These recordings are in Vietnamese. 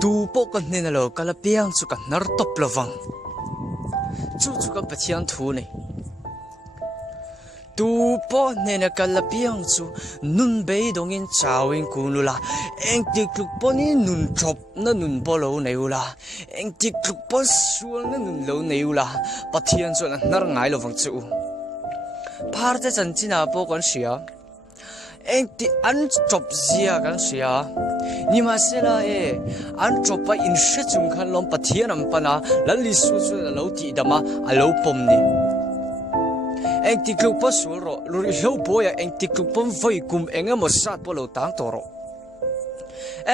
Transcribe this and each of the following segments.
tu po kan ne na lo kala piang chu kan nar top lawang chu kan pathian thu nei tu po ne na kala piang chu nun be dongin chawin kunula eng tik luk po ni nun chop na nun po lo nei ula eng tik luk po sual na nun lo nei ula pathian chu na nar ngai lawang chu par te chan china po kan sia eng ti an chop zia kan sia ni ma sela an chop pa in she chung khan lom pathian am pana lali su chu lo ti dama alo pom ni eng ti kluk pa sul ro luri lo boya eng ti kluk pom voi kum enga mo sat po lo tang to ro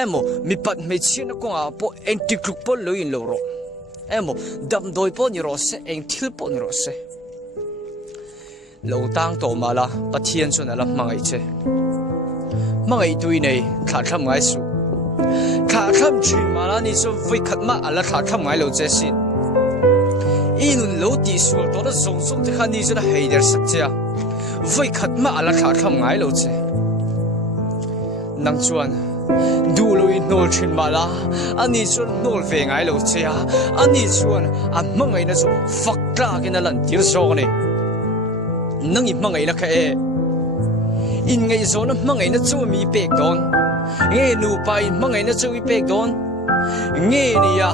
emo mi pat me chin ko nga po eng ti kluk po lo in lo ro emo dam doi po ni ro se eng thil po ni ro se lo tang to mala pathian chu na la mangai che mangai tui nei khat kham ngai su khat kham chin mala ni so voi khat ma ala khat kham ngai lo che sin inun lo ti sual to da song song te khan ni chu na heider sak che voi khat ma ala khat kham ngai lo che nang chuan du lo in nol chin mala ani chu nol ve ngai lo che ani chuan a mangai na chu fak ta ke na lan tir so ne nang i mangai na kha in ngai zo na mangai na chu mi pek don nge nu pa in mangai na chu i pek don nge ni ya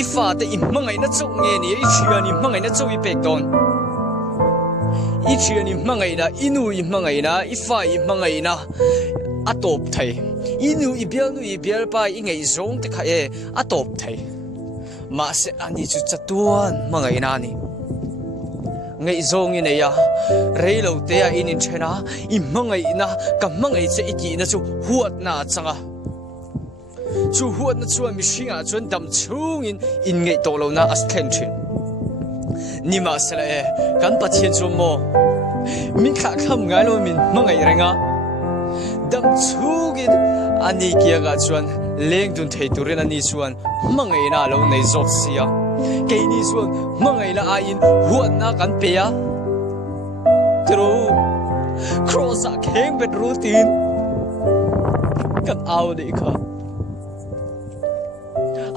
i fa te i mangai na chu nge ni i chia ni mangai na chu i pek don i chia ni mangai na inu i mangai na i fa i mangai na atop thai inu i bial pa i ngai zong te kha atop thai ma se ani chu chatuan mangai na ni ngai zong in ya reilo te ya in chena i mangai na ka mangai che i ki na chu huat na changa chu huat na chuan mi hringa chuan dam chung in ngai to lo na as thlen thin ni ma sala kan pathian chu mo min kha kham ngai lo min mangai renga dam chugin ani kia ga chuan leng dun thei turin ani chuan mangai na lo nei zot sia ke ni chuan mangai la a in huat na kan pe ya tro cross a kheng bet routine kan aw de kha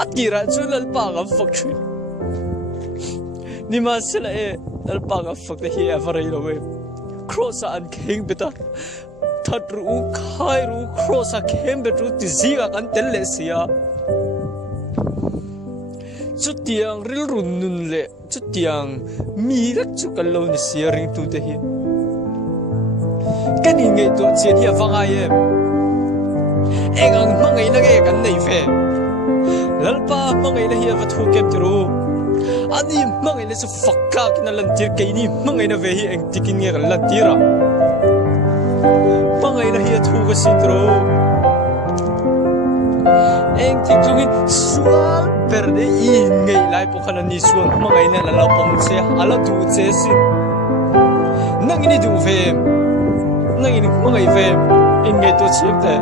atira chu lalpa ga fakri ni ma sela lalpa ga fakta hi avarai lo we cross an kheng beta that ru khai ru cross a kheng bet ru ti ziga kan tel le sia chu tiang rilru nun le chu tiang mi rak chu kan lo ni sia ring tu te hi kan ngai to chen hi awanga engang mangai na ge kan nei ve lalpa mangai na hi va thu kem tru ani mangai na su fakka kin lan tir ke ni mangai na ve hi eng tikin nge la tira mangai na hi thu ga si tru eng tik tungin sual perde in ngai lai po khana ni suan mangai na la pom che ala tu che sin nang ni du ve nang ni mangai ve in ngai to chep te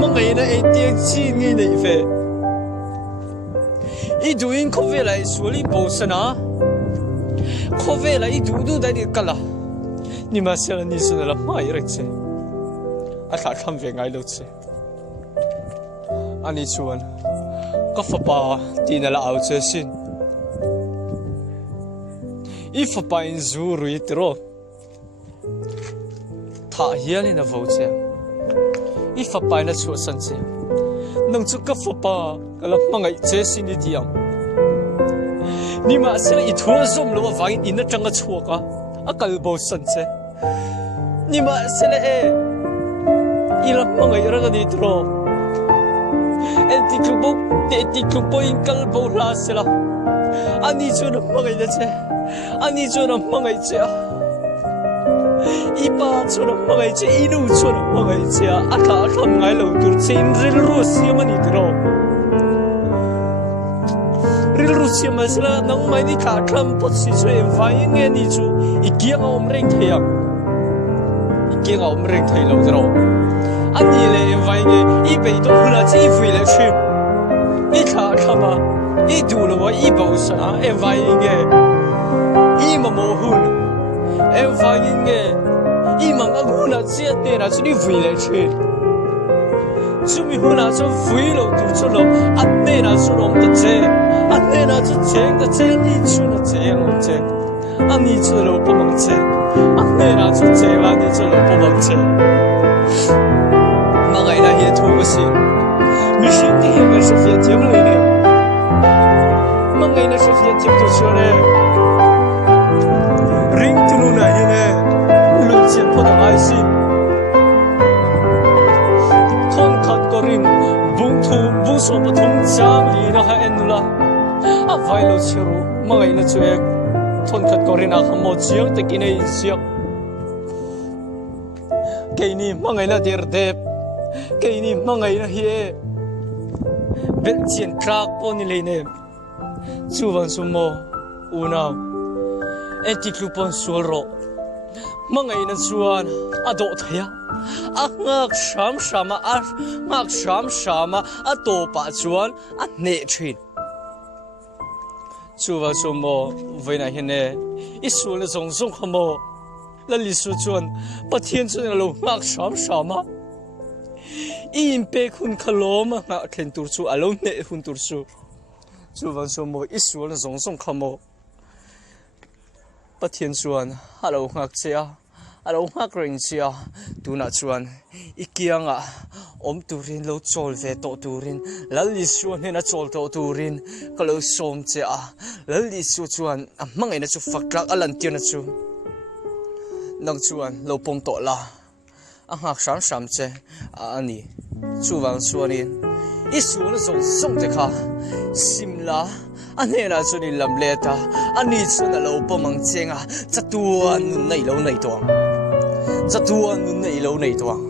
mangai na e tiang chi ngai nei ve i du in ko ve lai suali po sana ko ve lai du dai ni kala ni ma se ni sun la mai rek che a kha kham ve ngai lo che ani chuan ka fapa tina la au che sin i fapa in zu rui tro tha hian in a vo che i fapa na chu san che nang chu ka fapa kala mangai che sin ni thiam ni ma sela i thua zom lo wa in na tanga chuaka a kal bo san che ni ma sela i la mangai ra ga ni tro en ti klubo in kalbo rasela ani chuna mangai na che ani chuna mangai che ipa chuna mangai che inu chuna mangai che akha kham ngai lo tur chen rilru siamani tro rilru siamasla nang mai ni kha kham pot si che vai nge ni chu ikiang om reng thea ikiang om reng thei lo tro ani le vai nge i be to hula chi fui le chi i kha khama i du lo wa i bo sa e vai nge i ma mo hun e vai nge i ma nga hula chi te na chi fui le chi chumi huna cho vui lo tu cho lo anne na cho rom ta che anne na cho cheng ta che ni chu na cheng om che ani cho lo po mang che anne na cho che la ni cho lo po mang che ma ngai na hi thu si mi shin ti he ga shi fie thiam le ne ma ngai na shi fie thiam to cho ne ring tu nu na hi ne lu chen po da ai si rin bung thu bung so pa thum chang li na ha en la a vai lo chiru mangai na chuek thon khat ko rin a khamo chiang te ki nei siak ke ni mangai na der de ke ni mangai na hi bel chien krak po ni le ne chuwan sumo unaw enti klupon suoro mangai na chuan ado thaya ngak sham shama a to pa chuan a ne thin chuwa sumo veina hine isul na zong zong khamo la li su chuan pathian chu lo ngak shama in pe khun khalom nga thlen tur chu alo ne hun tur chu chuwa sumo isul na zong zong khamo pathian chuan halo ngak chia alo ngak ring chia tuna chuan ikianga om turin lo chol ve to turin lalli suan hena chol to turin kalo som che a lalli su chuan mangai na chu faklak alan tir na chu nang chuan lo pom to la ngak sam che ani chuwang suanin isu na song te kha simla anela chuni lamleta ani chuna lo pomang chenga chatuan nei lo nei tong chatuan nei lo nei tong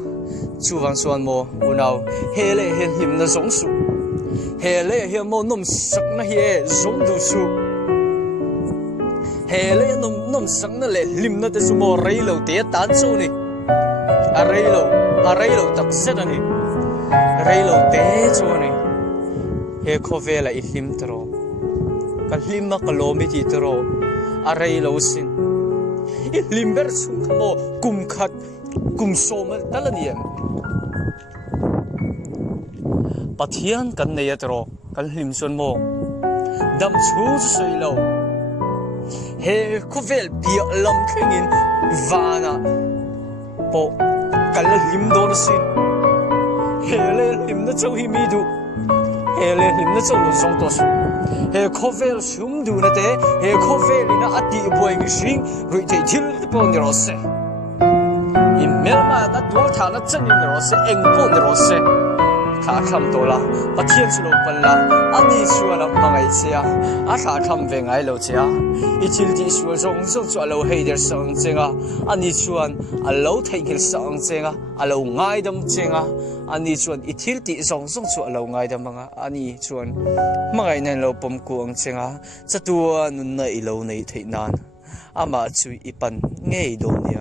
chuwang suan mo unaw hele hen him na zong su hele he mo nom sak na he zong du su hele nom sak na le lim na te su mo rei lo te tan chu ni a rei lo tak set ani rei lo te chu ni he khovela I him tro kalima kalomiti tro aray lausin ilimber sung mo kum khat kum somal talaniem pathian kan nei atro kal him son mo dam chu soilo he kovel pia lam thingin vana po kal lim don sin hele lim na chau hi mi du hele lim na chau lo song to he kovel sum du na te he kovel ina ati boing sing rui te thil po ni ro se in melma na do tha na chen ni ro se eng po ni ro se kha kham to la pathian chu lo pan la ani chu la mangai chia a kha kham ve ngai lo chia I thil ti su zong zong chu lo hei der sang chenga ani chuan a lo thei hil sang chenga a lo ngai dam chenga ani chuan I thil ti zong zong chu lo ngai dam manga ani chuan mangai nan lo pom kuang chenga chatua nun na I lo nei thei nan ama chu I pan ngei do nia